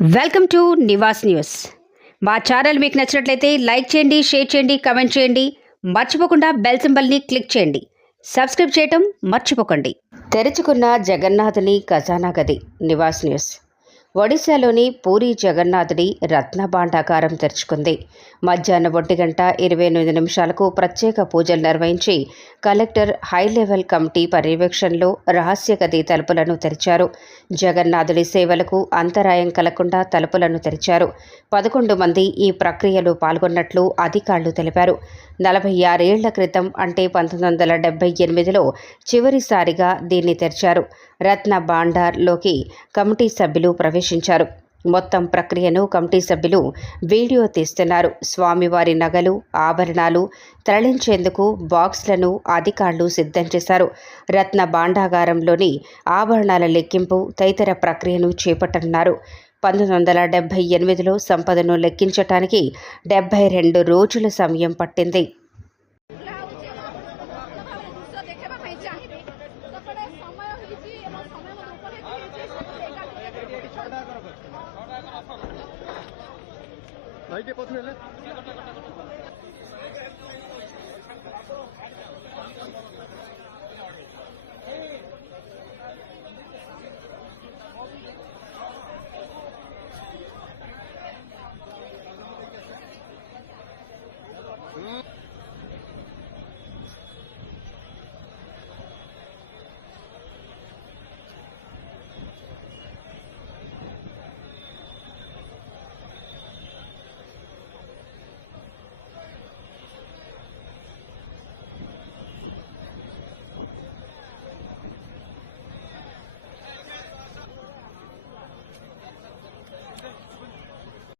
Welcome to Nivas news. మా channel మీకు నచ్చినట్లయితే లైక్ చేయండి షేర్ చేయండి కమెంట్ చేయండి. మర్చిపోకుండా బెల్ సింబల్ని క్లిక్ చేయండి. సబ్స్క్రైబ్ చేయటం మర్చిపోకండి. తెరుచుకున్న జగన్నాథుని ఖజానా గది నివాస్ న్యూస్. ఒడిశాలోని పూరి జగన్నాథుడి రత్నభాండాకారం తెరుచుకుంది. మధ్యాహ్నం ఒంటి గంట ఇరవై ఎనిమిది నిమిషాలకు ప్రత్యేక పూజలు నిర్వహించి కలెక్టర్ హై లెవెల్ కమిటీ పర్యవేక్షణలో రహస్య గది తలుపులను తెరిచారు. జగన్నాథుడి సేవలకు అంతరాయం కలగకుండా తలుపులను తెరిచారు. పదకొండు మంది ఈ ప్రక్రియలో పాల్గొన్నట్లు అధికారులు తెలిపారు. నలభై ఆరేళ్ళ క్రితం అంటే పంతొమ్మిది వందల డెబ్బై ఎనిమిదిలో చివరిసారిగా దీన్ని తెరిచారు. రత్న భాండార్లోకి కమిటీ సభ్యులు ప్రవేశించారు మొత్తం ప్రక్రియను కమిటీ సభ్యులు వీడియో తీస్తున్నారు. స్వామివారి నగలు ఆభరణాలు తరలించేందుకు బాక్స్లను అధికారులు సిద్ధం చేశారు. రత్న భాండాగారంలోని ఆభరణాల లెక్కింపు తదితర ప్రక్రియను చేపట్టనున్నారు. పంతొమ్మిది వందల డెబ్బై ఎనిమిదిలో సంపదను లెక్కించటానికి డెబ్బై రెండు రోజుల సమయం పట్టింది. అయితే పర్సనల్ Mm-hmm.